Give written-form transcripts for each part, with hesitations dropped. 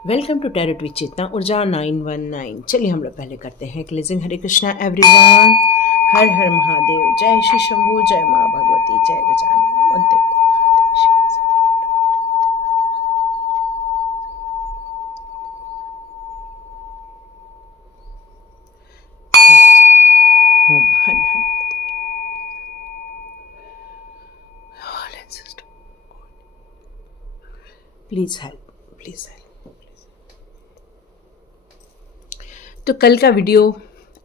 Welcome to tarot with चेतना ऊर्जा 919। चलिए हम लोग पहले करते हैं क्लेजिंग। हरे कृष्णा एवरीवन, हर हर महादेव, जय श्री शंभू, जय माँ भगवती, जय Gajanan. Please help, please help. तो कल का वीडियो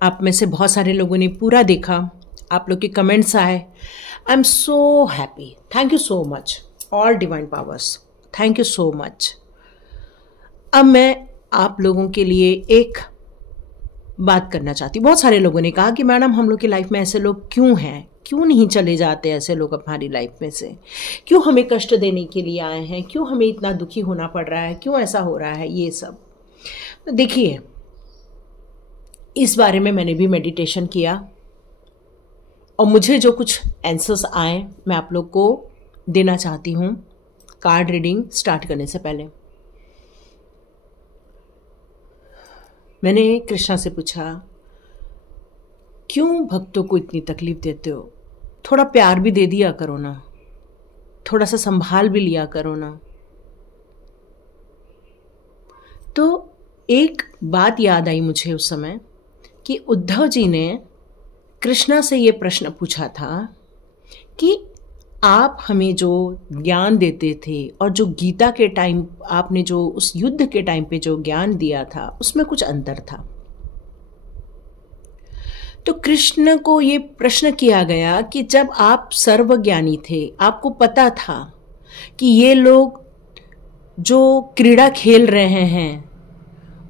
आप में से बहुत सारे लोगों ने पूरा देखा, आप लोग के कमेंट्स आए। I am so happy, thank you so much, all divine powers, thank you so much. अब मैं आप लोगों के लिए एक बात करना चाहती हूँ। बहुत सारे लोगों ने कहा कि मैडम हम लोग की लाइफ में ऐसे लोग क्यों हैं, क्यों नहीं चले जाते ऐसे लोग हमारी लाइफ में से, क्यों हमें कष्ट देने के लिए आए हैं, क्यों हमें इतना दुखी होना पड़ रहा है, क्यों ऐसा हो रहा है, ये सब। तो देखिए, इस बारे में मैंने भी मेडिटेशन किया और मुझे जो कुछ आंसर्स आए मैं आप लोग को देना चाहती हूँ कार्ड रीडिंग स्टार्ट करने से पहले। मैंने कृष्णा से पूछा, क्यों भक्तों को इतनी तकलीफ देते हो, थोड़ा प्यार भी दे दिया करो ना, थोड़ा सा संभाल भी लिया करो ना। तो एक बात याद आई मुझे उस समय कि उद्धव जी ने कृष्णा से ये प्रश्न पूछा था कि आप हमें जो ज्ञान देते थे और जो गीता के टाइम आपने जो उस युद्ध के टाइम पे जो ज्ञान दिया था उसमें कुछ अंतर था। तो कृष्ण को ये प्रश्न किया गया कि जब आप सर्वज्ञानी थे, आपको पता था कि ये लोग जो क्रीड़ा खेल रहे हैं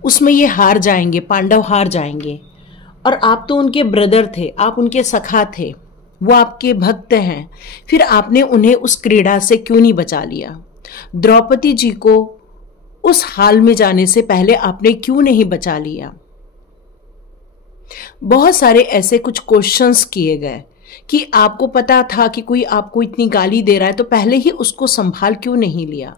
उसमें ये हार जाएंगे, पांडव हार जाएंगे, और आप तो उनके ब्रदर थे, आप उनके सखा थे, वो आपके भक्त हैं, फिर आपने उन्हें उस क्रीड़ा से क्यों नहीं बचा लिया? द्रौपदी जी को उस हाल में जाने से पहले आपने क्यों नहीं बचा लिया? बहुत सारे ऐसे कुछ क्वेश्चंस किए गए कि आपको पता था कि कोई आपको इतनी गाली दे रहा है तो पहले ही उसको संभाल क्यों नहीं लिया?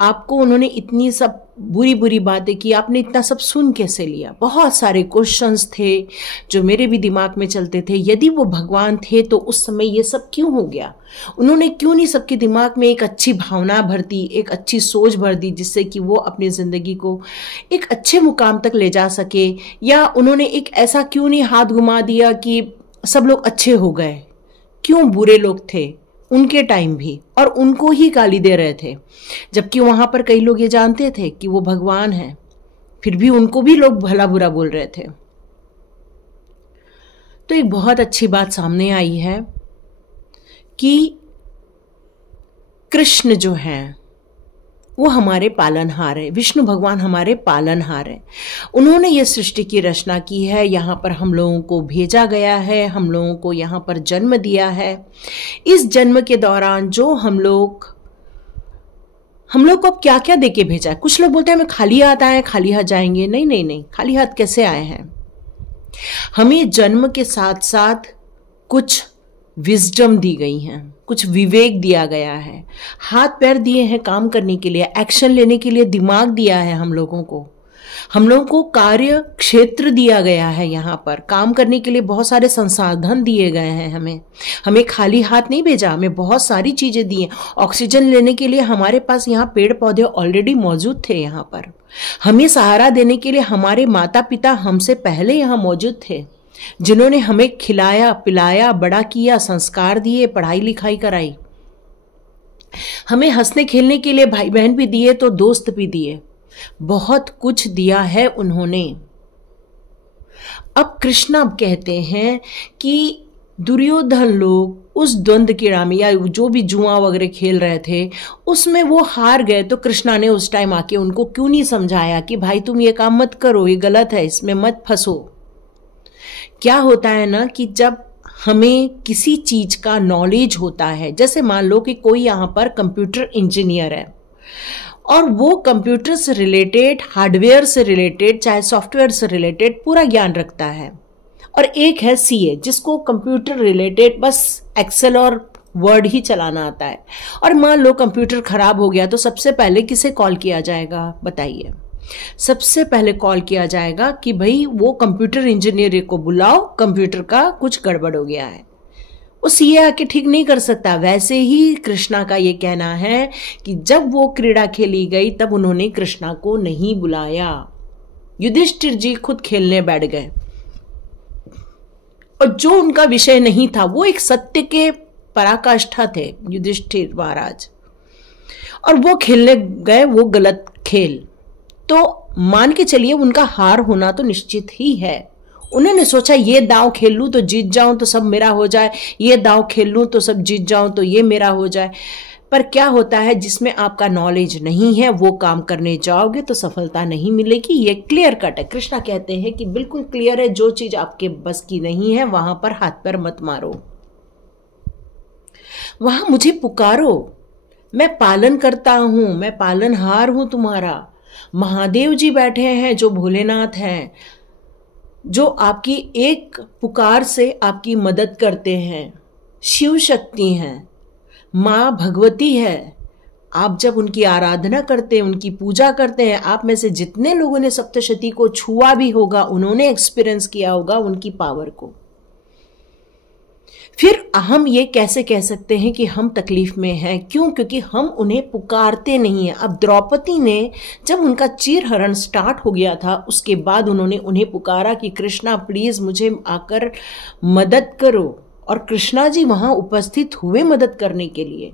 आपको उन्होंने इतनी सब बुरी बुरी बातें की, आपने इतना सब सुन कैसे लिया? बहुत सारे क्वेश्चंस थे जो मेरे भी दिमाग में चलते थे। यदि वो भगवान थे तो उस समय ये सब क्यों हो गया? उन्होंने क्यों नहीं सबके दिमाग में एक अच्छी भावना भर दी, एक अच्छी सोच भर दी, जिससे कि वो अपनी ज़िंदगी को एक अच्छे मुकाम तक ले जा सके? या उन्होंने एक ऐसा क्यों नहीं हाथ घुमा दिया कि सब लोग अच्छे हो गए? क्यों बुरे लोग थे उनके टाइम भी और उनको ही गाली दे रहे थे, जबकि वहां पर कई लोग ये जानते थे कि वो भगवान हैं, फिर भी उनको भी लोग भला बुरा बोल रहे थे। तो एक बहुत अच्छी बात सामने आई है कि कृष्ण जो हैं वो हमारे पालनहार है, विष्णु भगवान हमारे पालनहार है। उन्होंने ये सृष्टि की रचना की है, यहाँ पर हम लोगों को भेजा गया है, हम लोगों को यहाँ पर जन्म दिया है। इस जन्म के दौरान जो हम लोग को अब क्या क्या देके भेजा है? कुछ लोग बोलते हैं हमें खाली हाथ आए, खाली हाथ जाएंगे। नहीं नहीं नहीं, खाली हाथ कैसे आए हैं? हमें जन्म के साथ साथ कुछ विजडम दी गई हैं, कुछ विवेक दिया गया है, हाथ पैर दिए हैं काम करने के लिए, एक्शन लेने के लिए दिमाग दिया है हम लोगों को कार्य क्षेत्र दिया गया है, यहाँ पर काम करने के लिए बहुत सारे संसाधन दिए गए हैं। हमें खाली हाथ नहीं भेजा, हमें बहुत सारी चीजें दी हैं। ऑक्सीजन लेने के लिए हमारे पास यहाँ पेड़ पौधे ऑलरेडी मौजूद थे यहाँ पर। हमें सहारा देने के लिए हमारे माता पिता हमसे पहले यहाँ मौजूद थे, जिन्होंने हमें खिलाया पिलाया, बड़ा किया, संस्कार दिए, पढ़ाई लिखाई कराई। हमें हंसने खेलने के लिए भाई बहन भी दिए तो दोस्त भी दिए, बहुत कुछ दिया है उन्होंने। अब कृष्ण अब कहते हैं कि दुर्योधन लोग उस द्वंद्व क्रीड़ा में या जो भी जुआ वगैरह खेल रहे थे उसमें वो हार गए, तो कृष्णा ने उस टाइम आके उनको क्यों नहीं समझाया कि भाई तुम ये काम मत करो, ये गलत है, इसमें मत फंसो। क्या होता है ना कि जब हमें किसी चीज का नॉलेज होता है, जैसे मान लो कि कोई यहाँ पर कंप्यूटर इंजीनियर है और वो कंप्यूटर से रिलेटेड, हार्डवेयर से रिलेटेड, चाहे सॉफ्टवेयर से रिलेटेड पूरा ज्ञान रखता है, और एक है सीए जिसको कंप्यूटर रिलेटेड बस एक्सेल और वर्ड ही चलाना आता है। और मान लो कंप्यूटर खराब हो गया तो सबसे पहले किसे कॉल किया जाएगा बताइए? सबसे पहले कॉल किया जाएगा कि भाई वो कंप्यूटर इंजीनियर को बुलाओ, कंप्यूटर का कुछ गड़बड़ हो गया है। वो सीए आके ठीक नहीं कर सकता। वैसे ही कृष्णा का ये कहना है कि जब वो क्रीड़ा खेली गई तब उन्होंने कृष्णा को नहीं बुलाया, युधिष्ठिर जी खुद खेलने बैठ गए और जो उनका विषय नहीं था, वो एक सत्य के पराकाष्ठा थे युधिष्ठिर महाराज, और वो खेलने गए वो गलत खेल। तो मान के चलिए उनका हार होना तो निश्चित ही है। उन्होंने सोचा ये दांव खेल लूं तो जीत जाऊं तो सब मेरा हो जाए, ये दांव खेल लूं तो सब जीत जाऊं तो ये मेरा हो जाए। पर क्या होता है, जिसमें आपका नॉलेज नहीं है वो काम करने जाओगे तो सफलता नहीं मिलेगी। ये क्लियर कट है। कृष्णा कहते हैं कि बिल्कुल क्लियर है, जो चीज आपके बस की नहीं है वहां पर हाथ पैर मत मारो, वहां मुझे पुकारो, मैं पालन करता हूं, मैं पालनहार हूं तुम्हारा। महादेव जी बैठे हैं जो भोलेनाथ हैं, जो आपकी एक पुकार से आपकी मदद करते हैं। शिव शक्ति हैं, माँ भगवती है। आप जब उनकी आराधना करते हैं, उनकी पूजा करते हैं, आप में से जितने लोगों ने सप्तशती को छुआ भी होगा, उन्होंने एक्सपीरियंस किया होगा उनकी पावर को। फिर हम ये कैसे कह सकते हैं कि हम तकलीफ में हैं? क्यों? क्योंकि हम उन्हें पुकारते नहीं हैं। अब द्रौपदी ने जब उनका चीरहरण स्टार्ट हो गया था, उसके बाद उन्होंने उन्हें पुकारा कि कृष्णा प्लीज मुझे आकर मदद करो, और कृष्णा जी वहां उपस्थित हुए मदद करने के लिए।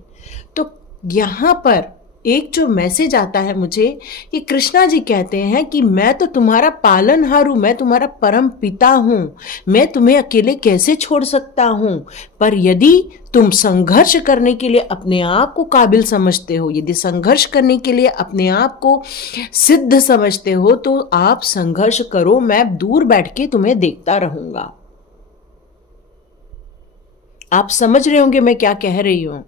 तो यहाँ पर एक जो मैसेज आता है मुझे, कि कृष्णा जी कहते हैं कि मैं तो तुम्हारा पालनहार हूं, मैं तुम्हारा परम पिता हूं, मैं तुम्हें अकेले कैसे छोड़ सकता हूं। पर यदि तुम संघर्ष करने के लिए अपने आप को काबिल समझते हो, यदि संघर्ष करने के लिए अपने आप को सिद्ध समझते हो, तो आप संघर्ष करो, मैं दूर बैठ के तुम्हें देखता रहूंगा। आप समझ रहे होंगे मैं क्या कह रही हूं?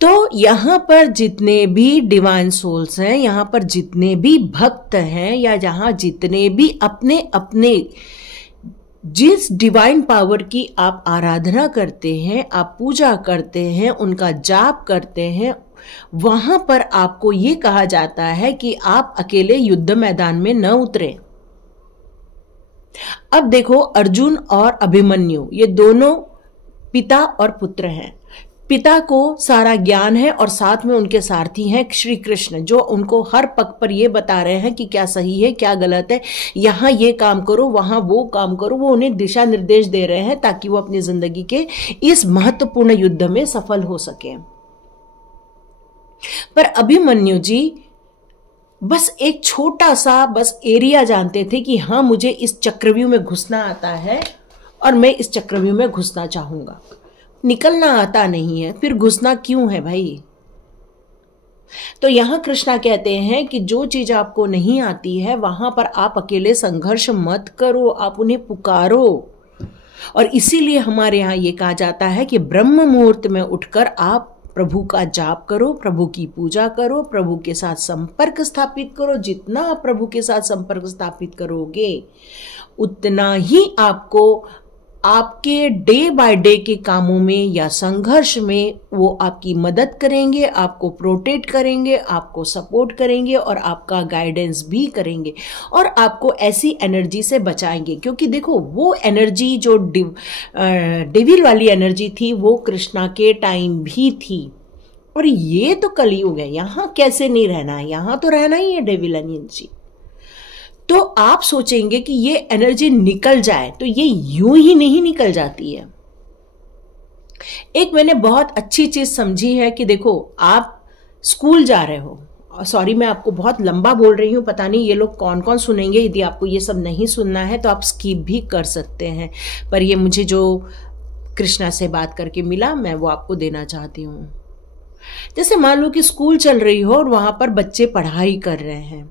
तो यहां पर जितने भी डिवाइन सोल्स हैं, यहां पर जितने भी भक्त हैं, या जहां जितने भी अपने अपने जिस डिवाइन पावर की आप आराधना करते हैं, आप पूजा करते हैं, उनका जाप करते हैं, वहां पर आपको ये कहा जाता है कि आप अकेले युद्ध मैदान में न उतरे। अब देखो, अर्जुन और अभिमन्यु ये दोनों पिता और पुत्र हैं। पिता को सारा ज्ञान है और साथ में उनके सारथी हैं श्री कृष्ण, जो उनको हर पग पर ये बता रहे हैं कि क्या सही है क्या गलत है, यहाँ ये काम करो वहां वो काम करो। वो उन्हें दिशा निर्देश दे रहे हैं ताकि वो अपनी जिंदगी के इस महत्वपूर्ण युद्ध में सफल हो सके। पर अभिमन्यु जी बस एक छोटा सा बस एरिया जानते थे कि हाँ मुझे इस चक्रव्यूह में घुसना आता है और मैं इस चक्रव्यूह में घुसना चाहूंगा। निकलना आता नहीं है, फिर घुसना क्यों है भाई? तो यहां कृष्णा कहते हैं कि जो चीज आपको नहीं आती है वहां पर आप अकेले संघर्ष मत करो, आप उन्हें पुकारो। और इसीलिए हमारे यहां ये कहा जाता है कि ब्रह्म मुहूर्त में उठकर आप प्रभु का जाप करो, प्रभु की पूजा करो, प्रभु के साथ संपर्क स्थापित करो। जितना आप प्रभु के साथ संपर्क स्थापित करोगे उतना ही आपको आपके डे बाय डे के कामों में या संघर्ष में वो आपकी मदद करेंगे, आपको प्रोटेक्ट करेंगे, आपको सपोर्ट करेंगे और आपका गाइडेंस भी करेंगे और आपको ऐसी एनर्जी से बचाएंगे। क्योंकि देखो, वो एनर्जी जो डेविल वाली एनर्जी थी वो कृष्णा के टाइम भी थी, और ये तो कलयुग है, यहाँ कैसे नहीं रहना है, यहाँ तो रहना ही है डेविल एनर्जी। तो आप सोचेंगे कि ये एनर्जी निकल जाए, तो ये यूं ही नहीं निकल जाती है। एक मैंने बहुत अच्छी चीज समझी है कि देखो, आप स्कूल जा रहे हो, सॉरी मैं आपको बहुत लंबा बोल रही हूं, पता नहीं ये लोग कौन कौन सुनेंगे। यदि आपको ये सब नहीं सुनना है तो आप स्किप भी कर सकते हैं, पर ये मुझे जो कृष्णा से बात करके मिला मैं वो आपको देना चाहती हूँ। जैसे मान लो कि स्कूल चल रही हो और वहां पर बच्चे पढ़ाई कर रहे हैं,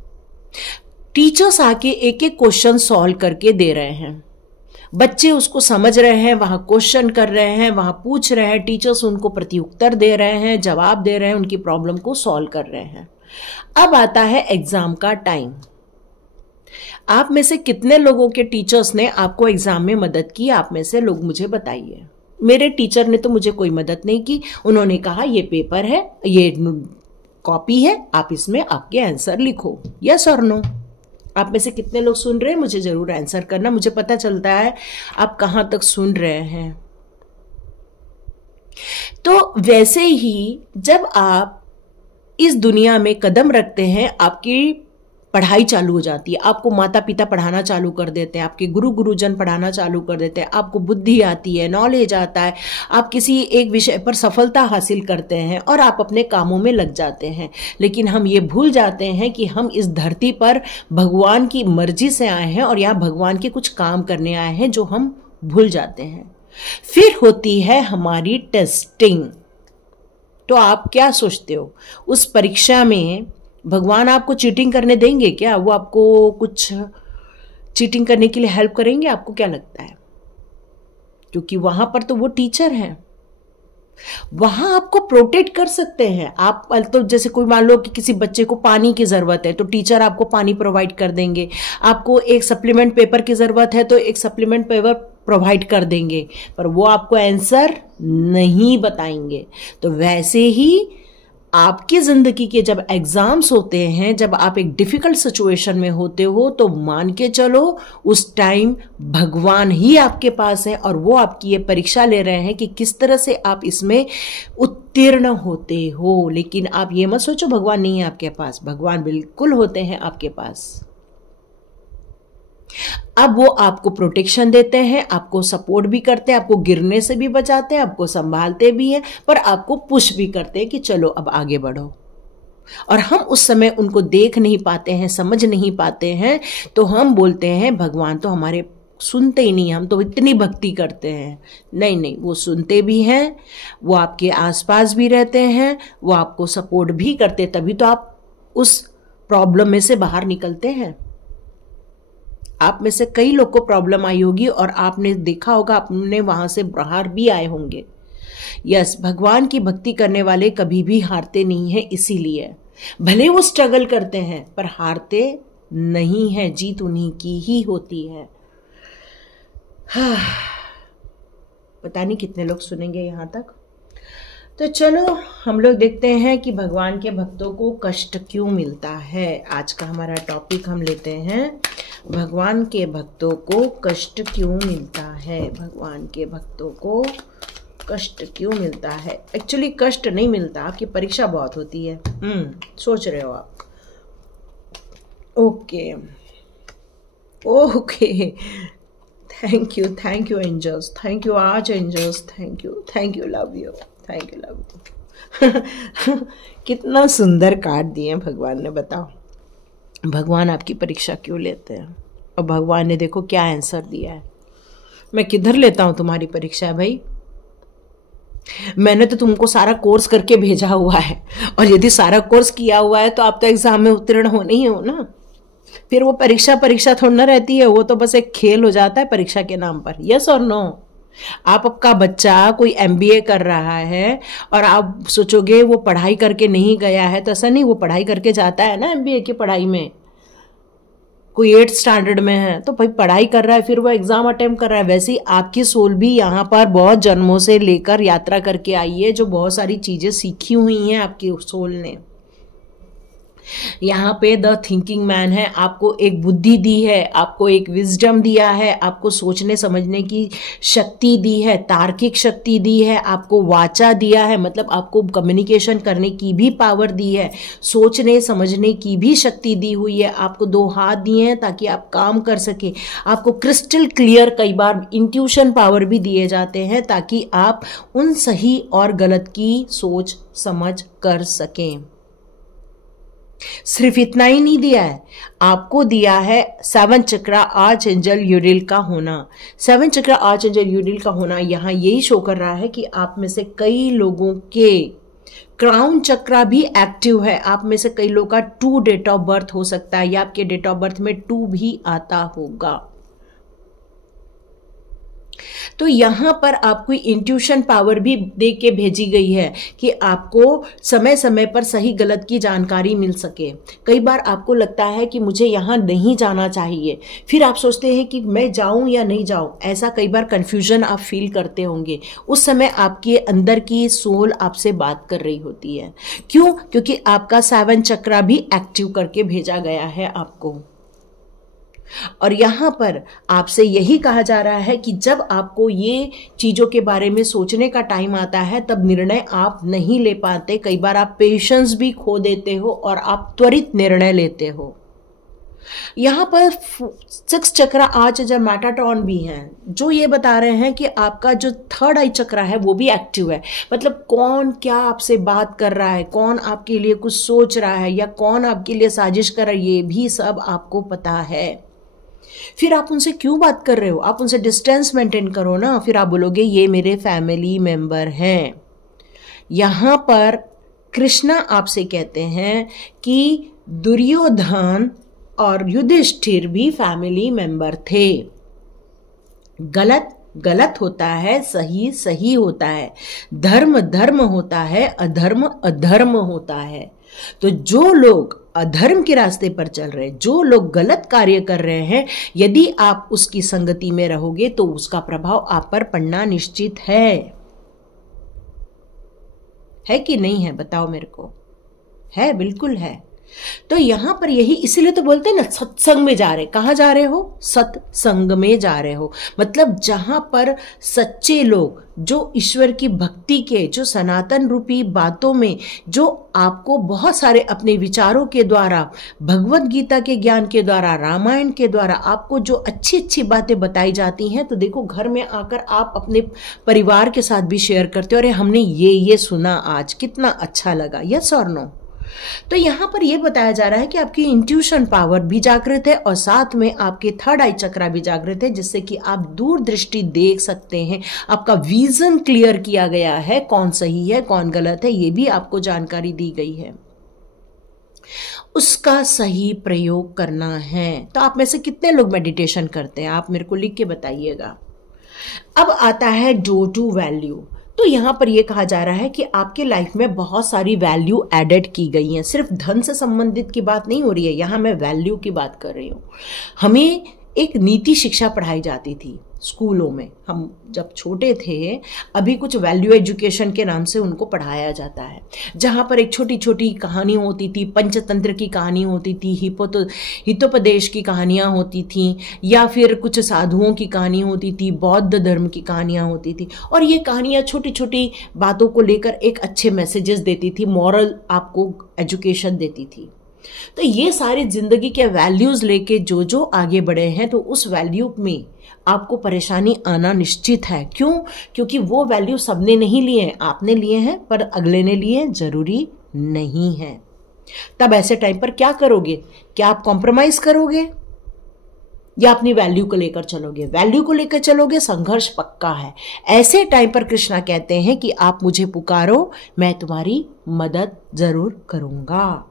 टीचर्स आके एक एक क्वेश्चन सॉल्व करके दे रहे हैं, बच्चे उसको समझ रहे हैं, वहां क्वेश्चन कर रहे हैं, वहां पूछ रहे हैं, टीचर्स उनको प्रत्युत्तर दे रहे हैं, जवाब दे रहे हैं, उनकी प्रॉब्लम को सॉल्व कर रहे हैं। अब आता है एग्जाम का टाइम। आप में से कितने लोगों के टीचर्स ने आपको एग्जाम में मदद की? आप में से लोग मुझे बताइए। मेरे टीचर ने तो मुझे कोई मदद नहीं की। उन्होंने कहा ये पेपर है, ये कॉपी है, आप इसमें आपके आंसर लिखो, यस और नो। आप में से कितने लोग सुन रहे हैं मुझे जरूर आंसर करना, मुझे पता चलता है आप कहाँ तक सुन रहे हैं। तो वैसे ही जब आप इस दुनिया में कदम रखते हैं, आपकी पढ़ाई चालू हो जाती है, आपको माता पिता पढ़ाना चालू कर देते हैं, आपके गुरु गुरुजन पढ़ाना चालू कर देते हैं, आपको बुद्धि आती है, नॉलेज आता है, आप किसी एक विषय पर सफलता हासिल करते हैं और आप अपने कामों में लग जाते हैं। लेकिन हम ये भूल जाते हैं कि हम इस धरती पर भगवान की मर्जी से आए हैं और यहाँ भगवान के कुछ काम करने आए हैं, जो हम भूल जाते हैं। फिर होती है हमारी टेस्टिंग। तो आप क्या सोचते हो, उस परीक्षा में भगवान आपको चीटिंग करने देंगे क्या? वो आपको कुछ चीटिंग करने के लिए हेल्प करेंगे? आपको क्या लगता है? क्योंकि वहां पर तो वो टीचर हैं, वहां आपको प्रोटेक्ट कर सकते हैं। आप तो जैसे कोई मान लो कि किसी बच्चे को पानी की जरूरत है तो टीचर आपको पानी प्रोवाइड कर देंगे, आपको एक सप्लीमेंट पेपर की जरूरत है तो एक सप्लीमेंट पेपर प्रोवाइड कर देंगे, पर वो आपको आंसर नहीं बताएंगे। तो वैसे ही आपकी जिंदगी के जब एग्जाम्स होते हैं, जब आप एक डिफिकल्ट सिचुएशन में होते हो, तो मान के चलो उस टाइम भगवान ही आपके पास है और वो आपकी ये परीक्षा ले रहे हैं कि किस तरह से आप इसमें उत्तीर्ण होते हो। लेकिन आप ये मत सोचो भगवान नहीं है आपके पास, भगवान बिल्कुल होते हैं आपके पास। अब वो आपको प्रोटेक्शन देते हैं, आपको सपोर्ट भी करते हैं, आपको गिरने से भी बचाते हैं, आपको संभालते भी हैं, पर आपको पुश भी करते हैं कि चलो अब आगे बढ़ो। और हम उस समय उनको देख नहीं पाते हैं, समझ नहीं पाते हैं, तो हम बोलते हैं भगवान तो हमारे सुनते ही नहीं, हम तो इतनी भक्ति करते हैं। नहीं नहीं, वो सुनते भी हैं, वो आपके आसपास भी रहते हैं, वो आपको सपोर्ट भी करते, तभी तो आप उस प्रॉब्लम में से बाहर निकलते हैं। आप में से कई लोग को प्रॉब्लम आई होगी और आपने देखा होगा, आपने वहां से बाहर भी आए होंगे। यस, भगवान की भक्ति करने वाले कभी भी हारते नहीं हैं, इसीलिए भले वो स्ट्रगल करते हैं पर हारते नहीं हैं, जीत उन्हीं की ही होती है। हाँ, पता नहीं कितने लोग सुनेंगे यहां तक। तो चलो हम लोग देखते हैं कि भगवान के भक्तों को कष्ट क्यों मिलता है। आज का हमारा टॉपिक हम लेते हैं, भगवान के भक्तों को कष्ट क्यों मिलता है। भगवान के भक्तों को कष्ट क्यों मिलता है? एक्चुअली कष्ट नहीं मिलता, आपकी परीक्षा बहुत होती है। सोच रहे हो आप। Okay okay, thank you angels, thank you arch angels, thank you, love you, thank you, love you. कितना सुंदर कार्ड दिए भगवान ने, बताओ भगवान आपकी परीक्षा क्यों लेते हैं। और भगवान ने देखो क्या आंसर दिया है। मैं किधर लेता हूं तुम्हारी परीक्षा भाई, मैंने तो तुमको सारा कोर्स करके भेजा हुआ है, और यदि सारा कोर्स किया हुआ है तो आप तो एग्जाम में उत्तीर्ण होने ही हो ना। फिर वो परीक्षा थोड़ी ना रहती है, वो तो बस एक खेल हो जाता है परीक्षा के नाम पर। यस और नो? आपका बच्चा कोई MBA कर रहा है और आप सोचोगे वो पढ़ाई करके नहीं गया है, तो ऐसा नहीं, वो पढ़ाई करके जाता है ना। MBA की पढ़ाई में कोई 8th स्टैंडर्ड में है तो भाई पढ़ाई कर रहा है, फिर वो एग्जाम अटेम्प्ट कर रहा है। वैसे ही आपकी सोल भी यहाँ पर बहुत जन्मों से लेकर यात्रा करके आई है, जो बहुत सारी चीजें सीखी हुई हैं आपकी सोल ने। यहाँ पे द थिंकिंग मैन है, आपको एक बुद्धि दी है, आपको एक विजडम दिया है, आपको सोचने समझने की शक्ति दी है, तार्किक शक्ति दी है, आपको वाचा दिया है, मतलब आपको कम्युनिकेशन करने की भी पावर दी है, सोचने समझने की भी शक्ति दी हुई है, आपको 2 हाथ दिए हैं ताकि आप काम कर सके, आपको क्रिस्टल क्लियर कई बार इंट्यूशन पावर भी दिए जाते हैं ताकि आप उन सही और गलत की सोच समझ कर सकें। सिर्फ इतना ही नहीं दिया है, आपको दिया है 7 चक्रा आर्च एंजल यूरिल का होना। 7 चक्रा आर्च एंजल यूरिल का होना यहाँ यही शो कर रहा है कि आप में से कई लोगों के क्राउन चक्रा भी एक्टिव है। आप में से कई लोगों का 2 डेट ऑफ बर्थ हो सकता है, या आपके डेट ऑफ बर्थ में 2 भी आता होगा। तो यहाँ पर आपको इंट्यूशन पावर भी दे के भेजी गई है कि आपको समय समय पर सही गलत की जानकारी मिल सके। कई बार आपको लगता है कि मुझे यहाँ नहीं जाना चाहिए, फिर आप सोचते हैं कि मैं जाऊँ या नहीं जाऊँ। ऐसा कई बार कन्फ्यूजन आप फील करते होंगे। उस समय आपके अंदर की सोल आपसे बात कर रही होती है। क्यों? क्योंकि आपका 7 चक्रा भी एक्टिव करके भेजा गया है आपको। और यहाँ पर आपसे यही कहा जा रहा है कि जब आपको ये चीज़ों के बारे में सोचने का टाइम आता है तब निर्णय आप नहीं ले पाते। कई बार आप पेशेंस भी खो देते हो और आप त्वरित निर्णय लेते हो। यहाँ पर 6 चक्रा आज जब मैटाट्रॉन भी हैं जो ये बता रहे हैं कि आपका जो 3rd आई चक्रा है वो भी एक्टिव है। मतलब कौन क्या आपसे बात कर रहा है, कौन आपके लिए कुछ सोच रहा है या कौन आपके लिए साजिश कर रहा है, ये भी सब आपको पता है। फिर आप उनसे क्यों बात कर रहे हो? आप उनसे डिस्टेंस मेंटेन करो ना। फिर आप बोलोगे ये मेरे फैमिली मेंबर हैं। यहाँ पर कृष्णा आपसे कहते हैं कि दुर्योधन और युधिष्ठिर भी फैमिली मेंबर थे। गलत गलत होता है, सही सही होता है, धर्म धर्म होता है, अधर्म अधर्म होता है। तो जो लोग अधर्म के रास्ते पर चल रहे हैं, जो लोग गलत कार्य कर रहे हैं, यदि आप उसकी संगति में रहोगे तो उसका प्रभाव आप पर पड़ना निश्चित है कि नहीं है? बताओ मेरे को। है, बिल्कुल है। तो यहां पर यही इसीलिए तो बोलते हैं ना, सत्संग में जा रहे। कहां जा रहे हो? सत्संग में जा रहे हो। मतलब जहां पर सच्चे लोग जो ईश्वर की भक्ति के, जो सनातन रूपी बातों में, जो आपको बहुत सारे अपने विचारों के द्वारा, भगवत गीता के ज्ञान के द्वारा, रामायण के द्वारा आपको जो अच्छी अच्छी बातें बताई जाती हैं, तो देखो घर में आकर आप अपने परिवार के साथ भी शेयर करते हो, अरे हमने ये सुना आज, कितना अच्छा लगा। यस और नो? तो यहां पर यह बताया जा रहा है कि आपकी इंट्यूशन पावर भी जागृत है और साथ में आपके 3rd आई चक्रा भी जागृत है, जिससे कि आप दूरदृष्टि देख सकते हैं। आपका विजन क्लियर किया गया है, कौन सही है कौन गलत है ये भी आपको जानकारी दी गई है। उसका सही प्रयोग करना है। तो आप में से कितने लोग मेडिटेशन करते हैं? आप मेरे को लिख के बताइएगा। अब आता है डो टू वैल्यू। तो यहाँ पर यह कहा जा रहा है कि आपके लाइफ में बहुत सारी वैल्यू एडेड की गई हैं। सिर्फ धन से संबंधित की बात नहीं हो रही है, यहाँ मैं वैल्यू की बात कर रही हूँ। हमें एक नीति शिक्षा पढ़ाई जाती थी स्कूलों में, हम जब छोटे थे। अभी कुछ वैल्यू एजुकेशन के नाम से उनको पढ़ाया जाता है, जहाँ पर एक छोटी छोटी कहानी होती थी, पंचतंत्र की कहानी होती थी, हितोपदेश की कहानियाँ होती थी, या फिर कुछ साधुओं की कहानी होती थी, बौद्ध धर्म की कहानियाँ होती थी। और ये कहानियाँ छोटी छोटी बातों को लेकर एक अच्छे मैसेजेस देती थी, मॉरल आपको एजुकेशन देती थी। तो ये सारे जिंदगी के वैल्यूज लेके जो आगे बढ़े हैं, तो उस वैल्यू में आपको परेशानी आना निश्चित है। क्यों? क्योंकि वो वैल्यू सबने नहीं लिए हैं, आपने लिए हैं पर अगले ने लिए जरूरी नहीं है। तब ऐसे टाइम पर क्या करोगे? क्या आप कॉम्प्रोमाइज करोगे या अपनी वैल्यू को लेकर चलोगे? वैल्यू को लेकर चलोगे, संघर्ष पक्का है। ऐसे टाइम पर कृष्णा कहते हैं कि आप मुझे पुकारो, मैं तुम्हारी मदद जरूर करूंगा।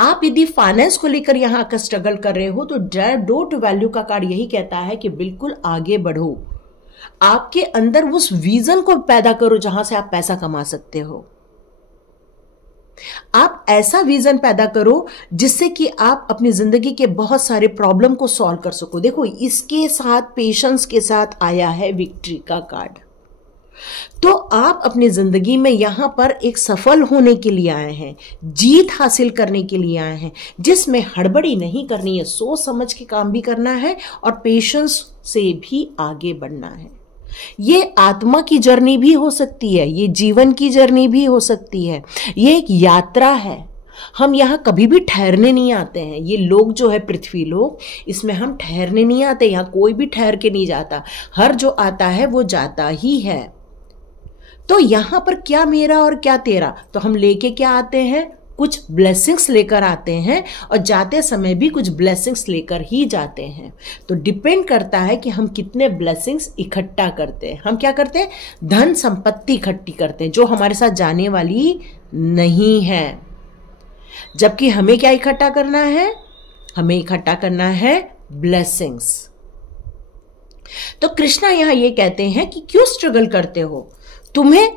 आप यदि फाइनेंस को लेकर यहां का स्ट्रगल कर रहे हो, तो डो टू वैल्यू का कार्ड यही कहता है कि बिल्कुल आगे बढ़ो, आपके अंदर उस विजन को पैदा करो जहां से आप पैसा कमा सकते हो। आप ऐसा विजन पैदा करो जिससे कि आप अपनी जिंदगी के बहुत सारे प्रॉब्लम को सॉल्व कर सको। देखो, इसके साथ पेशेंस के साथ आया है विक्ट्री का कार्ड। तो आप अपनी जिंदगी में यहां पर एक सफल होने के लिए आए हैं, जीत हासिल करने के लिए आए हैं, जिसमें हड़बड़ी नहीं करनी है, सोच समझ के काम भी करना है और पेशेंस से भी आगे बढ़ना है। ये आत्मा की जर्नी भी हो सकती है, ये जीवन की जर्नी भी हो सकती है, ये एक यात्रा है। हम यहाँ कभी भी ठहरने नहीं आते हैं। ये लोग जो है पृथ्वी लोग, इसमें हम ठहरने नहीं आते। यहाँ कोई भी ठहर के नहीं जाता, हर जो आता है वो जाता ही है। तो यहां पर क्या मेरा और क्या तेरा, तो हम लेके क्या आते हैं? कुछ ब्लेसिंग्स लेकर आते हैं और जाते समय भी कुछ ब्लेसिंग्स लेकर ही जाते हैं। तो डिपेंड करता है कि हम कितने ब्लेसिंग्स इकट्ठा करते हैं। हम क्या करते हैं? धन संपत्ति इकट्ठी करते हैं जो हमारे साथ जाने वाली नहीं है। जबकि हमें क्या इकट्ठा करना है? हमें इकट्ठा करना है ब्लेसिंग्स। तो कृष्णा यहाँ ये कहते हैं कि क्यों स्ट्रगल करते हो? तुम्हें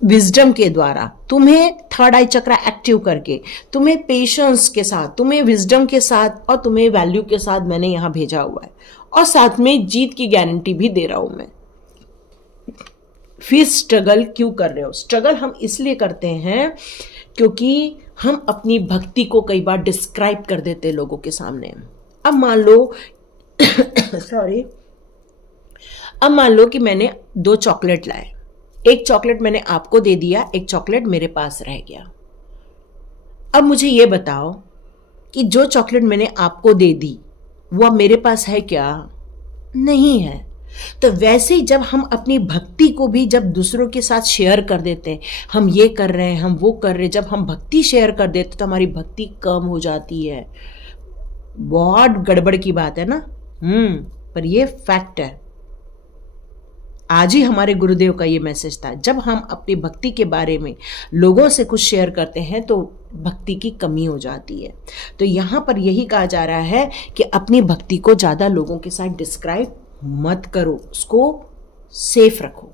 विजडम के द्वारा, तुम्हें थर्ड आई चक्रा एक्टिव करके, तुम्हें पेशेंस के साथ, तुम्हें विजडम के साथ और तुम्हें वैल्यू के साथ मैंने यहां भेजा हुआ है, और साथ में जीत की गारंटी भी दे रहा हूं मैं। फिर स्ट्रगल क्यों कर रहे हो? स्ट्रगल हम इसलिए करते हैं क्योंकि हम अपनी भक्ति को कई बार डिस्क्राइब कर देते हैं लोगों के सामने। अब मान लो सॉरी, अब मान लो कि मैंने 2 चॉकलेट लाए, एक चॉकलेट मैंने आपको दे दिया, एक चॉकलेट मेरे पास रह गया। अब मुझे ये बताओ कि जो चॉकलेट मैंने आपको दे दी वो मेरे पास है क्या? नहीं है। तो वैसे ही जब हम अपनी भक्ति को भी जब दूसरों के साथ शेयर कर देते हैं, हम ये कर रहे हैं, हम वो कर रहे हैं, जब हम भक्ति शेयर कर देते हैं तो हमारी भक्ति कम हो जाती है। बहुत गड़बड़ की बात है ना, पर ये फैक्ट है। आज ही हमारे गुरुदेव का ये मैसेज था, जब हम अपनी भक्ति के बारे में लोगों से कुछ शेयर करते हैं तो भक्ति की कमी हो जाती है। तो यहाँ पर यही कहा जा रहा है कि अपनी भक्ति को ज़्यादा लोगों के साथ डिस्क्राइब मत करो, उसको सेफ रखो।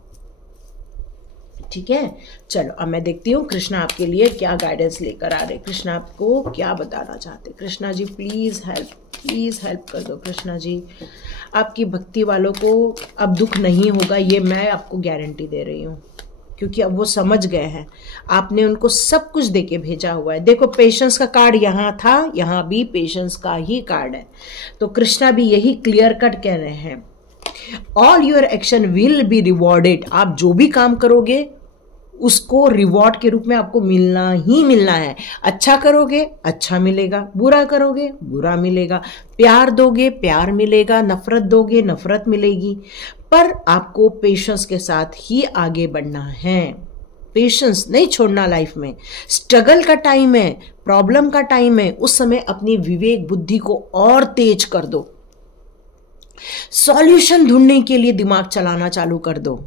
ठीक है, चलो अब मैं देखती हूँ कृष्णा आपके लिए क्या गाइडेंस लेकर आ रहे। कृष्णा आपको क्या बताना चाहते? कृष्णा जी प्लीज हेल्प कर दो। कृष्णा जी, आपकी भक्ति वालों को अब दुख नहीं होगा, ये मैं आपको गारंटी दे रही हूँ, क्योंकि अब वो समझ गए हैं। आपने उनको सब कुछ देके भेजा हुआ है। देखो पेशेंस का कार्ड यहाँ था, यहाँ भी पेशेंस का ही कार्ड है। तो कृष्णा भी यही क्लियर कट कह रहे हैं, all your action will be rewarded. आप जो भी काम करोगे उसको रिवॉर्ड के रूप में आपको मिलना ही मिलना है। अच्छा करोगे अच्छा मिलेगा, बुरा करोगे बुरा मिलेगा, प्यार दोगे प्यार मिलेगा, नफरत दोगे नफरत मिलेगी। पर आपको पेशेंस के साथ ही आगे बढ़ना है। पेशेंस नहीं छोड़ना लाइफ में। स्ट्रगल का टाइम है, प्रॉब्लम का टाइम है, उस समय अपनी विवेक बुद्धि को और तेज कर दो। सॉल्यूशन ढूंढने के लिए दिमाग चलाना चालू कर दो।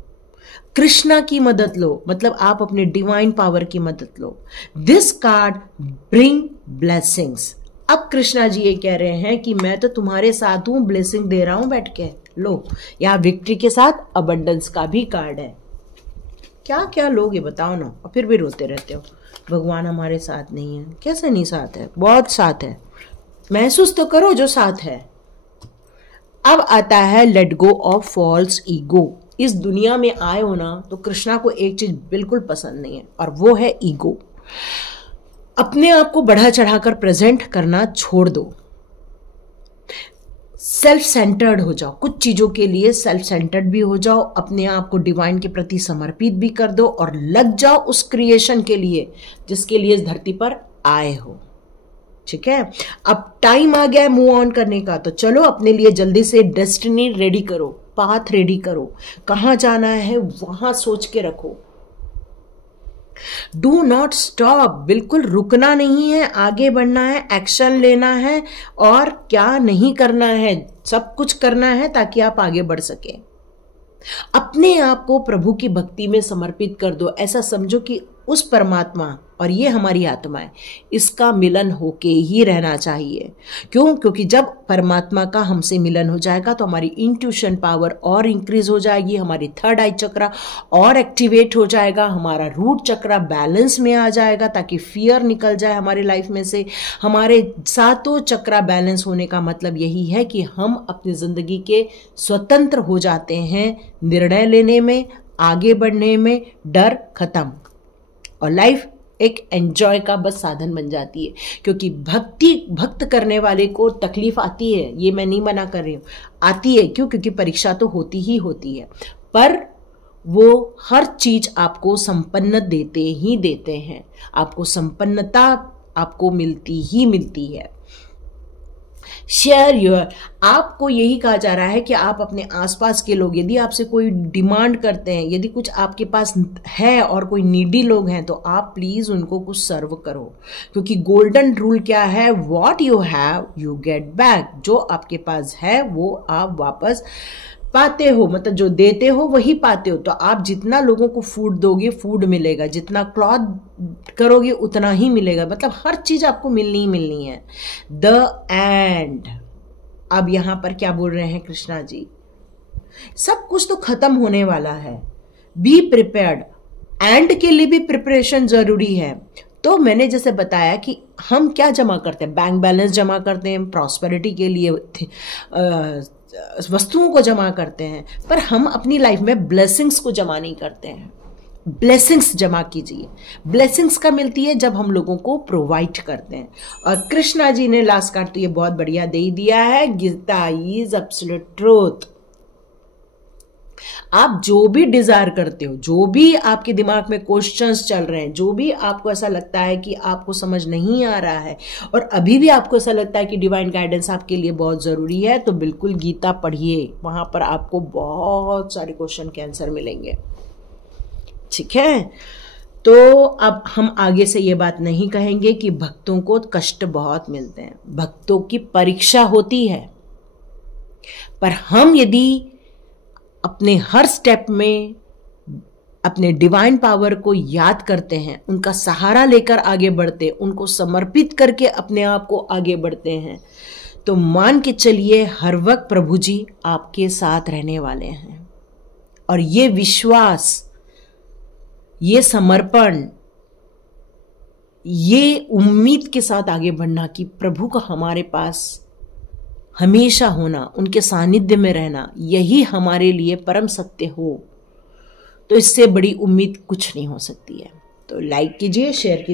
कृष्णा की मदद लो, मतलब आप अपने डिवाइन पावर की मदद लो। This card bring blessings. अब कृष्णा जी ये कह रहे हैं कि मैं तो तुम्हारे साथ हूं, ब्लेसिंग दे रहा हूं बैठ के। लो, यहां विक्ट्री के साथ अबंडेंस का भी कार्ड है। क्या क्या लोग ये बताओ ना, और फिर भी रोते रहते हो भगवान हमारे साथ नहीं है। कैसे नहीं साथ है? बहुत साथ है। महसूस तो करो जो साथ है। अब आता है let go of false ego. इस दुनिया में आए हो ना तो कृष्णा को एक चीज बिल्कुल पसंद नहीं है, और वो है ईगो। अपने आप को बढ़ा चढ़ाकर प्रेजेंट करना छोड़ दो। सेल्फ सेंटर्ड हो जाओ, कुछ चीजों के लिए सेल्फ सेंटर्ड भी हो जाओ, अपने आप को डिवाइन के प्रति समर्पित भी कर दो और लग जाओ उस क्रिएशन के लिए जिसके लिए इस धरती पर आए हो। ठीक है, अब टाइम आ गया है मूव ऑन करने का, तो चलो अपने लिए जल्दी से डेस्टिनी रेडी करो, पाथ रेडी करो। कहां जाना है वहां सोच के रखो। डू नॉट स्टॉप, बिल्कुल रुकना नहीं है, आगे बढ़ना है, एक्शन लेना है, और क्या नहीं करना है सब कुछ करना है ताकि आप आगे बढ़ सके। अपने आप को प्रभु की भक्ति में समर्पित कर दो। ऐसा समझो कि उस परमात्मा और ये हमारी आत्मा है, इसका मिलन होके ही रहना चाहिए। क्यों? क्योंकि जब परमात्मा का हमसे मिलन हो जाएगा तो हमारी इंट्यूशन पावर और इंक्रीज हो जाएगी, हमारी थर्ड आई चक्रा और एक्टिवेट हो जाएगा, हमारा रूट चक्रा बैलेंस में आ जाएगा ताकि फियर निकल जाए हमारी लाइफ में से। हमारे सातों चक्रा बैलेंस होने का मतलब यही है कि हम अपनी जिंदगी के स्वतंत्र हो जाते हैं, निर्णय लेने में, आगे बढ़ने में डर खत्म, और लाइफ एक एंजॉय का बस साधन बन जाती है। क्योंकि भक्त करने वाले को तकलीफ आती है, ये मैं नहीं मना कर रही हूँ, आती है। क्यों? क्योंकि परीक्षा तो होती ही होती है, पर वो हर चीज आपको संपन्न देते ही देते हैं। आपको संपन्नता आपको मिलती ही मिलती है। शेयर योर, आपको यही कहा जा रहा है कि आप अपने आसपास के लोग यदि आपसे कोई डिमांड करते हैं, यदि कुछ आपके पास है और कोई नीडी लोग हैं, तो आप प्लीज उनको कुछ सर्व करो। क्योंकि गोल्डन रूल क्या है? What you have you get back. जो आपके पास है वो आप वापस पाते हो, मतलब जो देते हो वही पाते हो। तो आप जितना लोगों को फूड दोगे फूड मिलेगा, जितना क्लॉथ करोगे उतना ही मिलेगा, मतलब हर चीज आपको मिलनी ही मिलनी है। The end. अब यहां पर क्या बोल रहे हैं कृष्णा जी? सब कुछ तो खत्म होने वाला है। बी प्रिपेयर्ड, एंड के लिए भी प्रिपरेशन जरूरी है। तो मैंने जैसे बताया कि हम क्या जमा करते हैं, बैंक बैलेंस जमा करते हैं, प्रॉस्पेरिटी के लिए वस्तुओं को जमा करते हैं, पर हम अपनी लाइफ में ब्लेसिंग्स को जमा नहीं करते हैं। ब्लेसिंग्स जमा कीजिए। ब्लेसिंग्स का मिलती है जब हम लोगों को प्रोवाइड करते हैं। और कृष्णा जी ने लास्ट कार्ड तो ये बहुत बढ़िया दे दिया है, गीता इज एब्सोल्यूट ट्रूथ। आप जो भी डिजायर करते हो, जो भी आपके दिमाग में क्वेश्चंस चल रहे हैं, जो भी आपको ऐसा लगता है कि आपको समझ नहीं आ रहा है और अभी भी आपको ऐसा लगता है कि डिवाइन गाइडेंस आपके लिए बहुत जरूरी है, तो बिल्कुल गीता पढ़िए। वहां पर आपको बहुत सारे क्वेश्चन के आंसर मिलेंगे। ठीक है, तो अब हम आगे से ये बात नहीं कहेंगे कि भक्तों को कष्ट बहुत मिलते हैं। भक्तों की परीक्षा होती है, पर हम यदि अपने हर स्टेप में अपने डिवाइन पावर को याद करते हैं, उनका सहारा लेकर आगे बढ़ते, उनको समर्पित करके अपने आप को आगे बढ़ते हैं, तो मान के चलिए हर वक्त प्रभु जी आपके साथ रहने वाले हैं। और ये विश्वास, ये समर्पण, ये उम्मीद के साथ आगे बढ़ना कि प्रभु का हमारे पास हमेशा होना, उनके सानिध्य में रहना, यही हमारे लिए परम सत्य हो, तो इससे बड़ी उम्मीद कुछ नहीं हो सकती है। तो लाइक कीजिए, शेयर कीजिए।